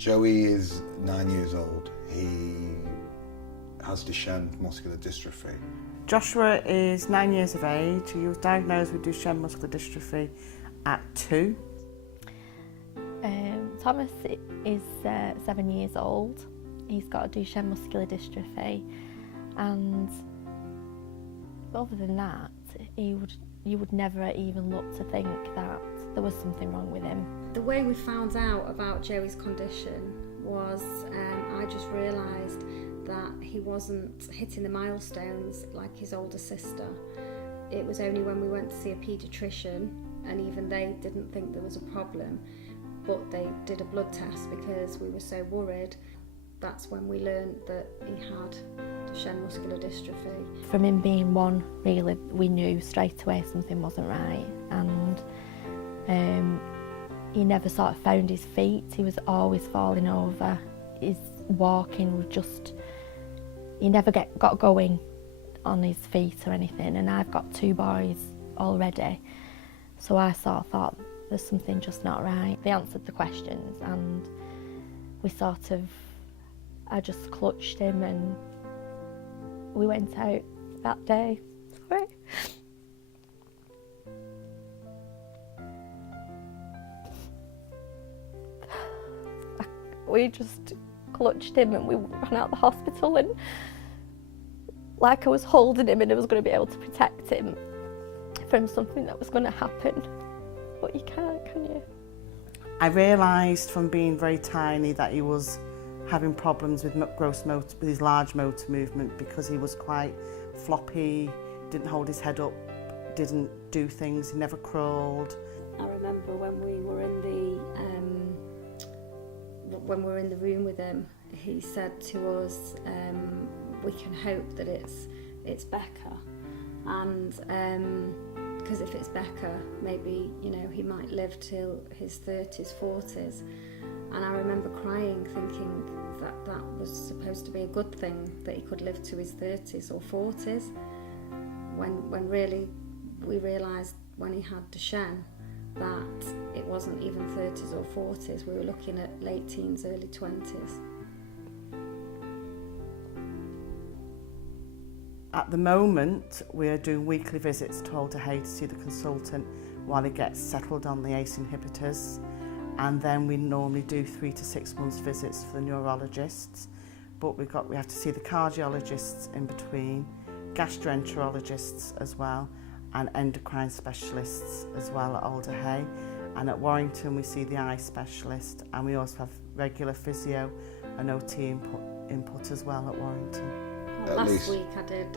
Joey is 9 years old. He has Duchenne muscular dystrophy. Joshua is 9 years of age. He was diagnosed with Duchenne muscular dystrophy at 2. Thomas is 7 years old. He's got a Duchenne muscular dystrophy, and other than that, you would never even look to think that there was something wrong with him. The way we found out about Joey's condition was I just realised that he wasn't hitting the milestones like his older sister. It was only when we went to see a paediatrician, and even they didn't think there was a problem, but they did a blood test because we were so worried. That's when we learned that he had Duchenne muscular dystrophy. From him being one, really, we knew straight away something wasn't right, and he never sort of found his feet. He was always falling over. His walking was just, he never got going on his feet or anything, and I've got 2 boys already, so I sort of thought there's something just not right. They answered the questions, and I just clutched him and we went out that day. Sorry. We just clutched him and we ran out of the hospital, and like I was holding him and I was going to be able to protect him from something that was going to happen. But you can't, can you? I realised from being very tiny that he was having problems with with his large motor movement, because he was quite floppy, didn't hold his head up, didn't do things, he never crawled. I remember when we were in the room with him, he said to us, we can hope that it's Becca, and because if it's Becca, maybe, you know, he might live till his 30s, 40s. And I remember crying, thinking that that was supposed to be a good thing, that he could live to his 30s or 40s, when really we realised when he had Duchenne that it wasn't even 30s or 40s, we were looking at late teens, early 20s. At the moment, we are doing weekly visits to Alder Hey to see the consultant while he gets settled on the ACE inhibitors. And then we normally do 3 to 6 months visits for the neurologists. But we have to see the cardiologists in between, gastroenterologists as well, and endocrine specialists as well at Alder Hey. And at Warrington we see the eye specialist, and we also have regular physio and OT input as well at Warrington. Well, last week I had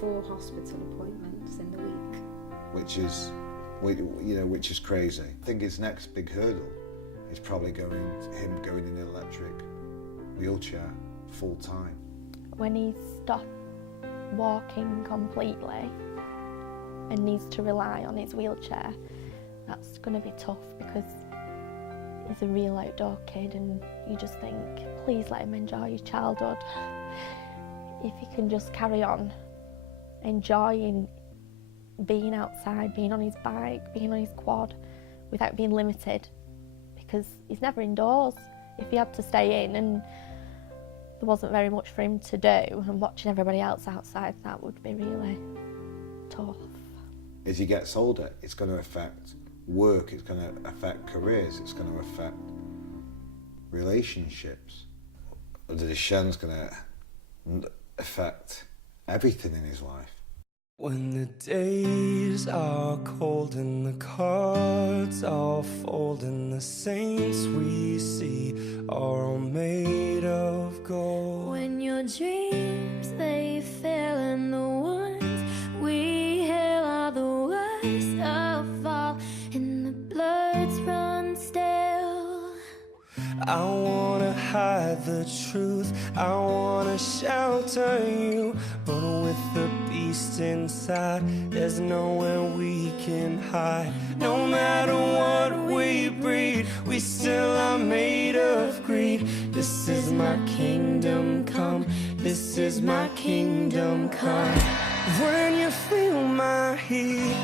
4 hospital appointments in the week. Which is crazy. I think his next big hurdle is probably him going in an electric wheelchair full time. When he stopped walking completely and needs to rely on his wheelchair, that's going to be tough, because he's a real outdoor kid, and you just think, please let him enjoy his childhood. If he can just carry on enjoying being outside, being on his bike, being on his quad without being limited, because he's never indoors. If he had to stay in and there wasn't very much for him to do, and watching everybody else outside, that would be really tough. As he gets older, it's going to affect work, it's going to affect careers, it's going to affect relationships. The Duchenne's going to affect everything in his life. When the days are cold and the cards all fold, and the saints we see are all made of gold. When your dreams they fail, and the ones we hail are the worst of all, and the bloods run stale. I wanna hide the truth, I wanna shelter you, but with the beast inside, there's nowhere we can hide. No matter what we breed, we still are made of greed. This is my kingdom come, this is my kingdom come. When you feel my heat,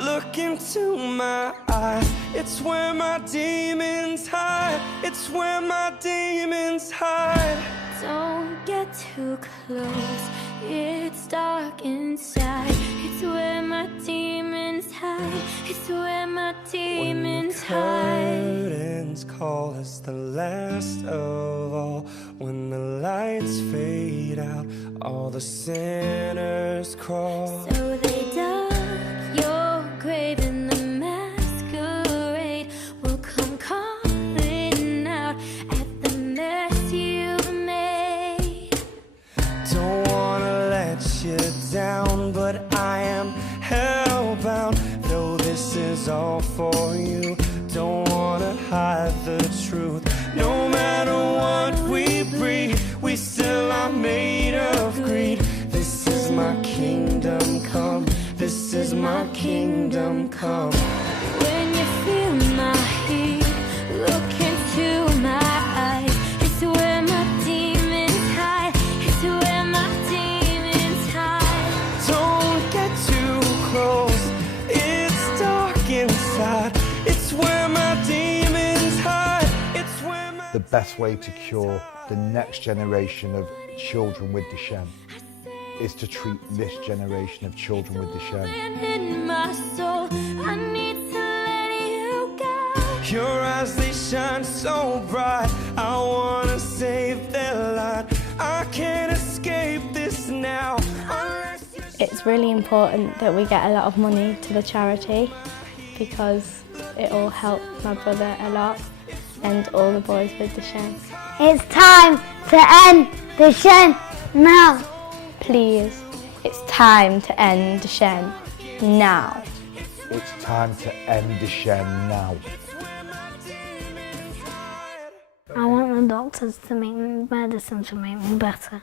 Look into my eyes, it's where my demons hide. It's where my demons hide. Don't get too close, it's dark inside. It's where my demons hide. It's where my demons hide. Curtains call us the last of all. When the lights fade out, all the sinners crawl. So they dug your grave and the masquerade will come calling out at the mess you've made. Don't wanna let you down, but I am hellbound. Though this is all for you, don't wanna hide the truth. No matter what we breed, we still are made of greed. This is my kingdom come. This is my kingdom come. When you feel my heat, look into my eyes. It's where my demons hide. It's where my demons hide. Don't get too close, it's dark inside. It's where my demons hide. It's where my... The best way to cure the next generation of children with Duchenne is to treat this generation of children with Duchenne. In my soul, I need to let you go. Your eyes, they shine so bright. I wanna save their light. I can't escape this now. It's really important that we get a lot of money to the charity because it will help my brother a lot and all the boys with Duchenne. It's time to end Duchenne now. Please, it's time to end Duchenne now. It's time to end Duchenne now. I want the doctors to make me medicine to make me better.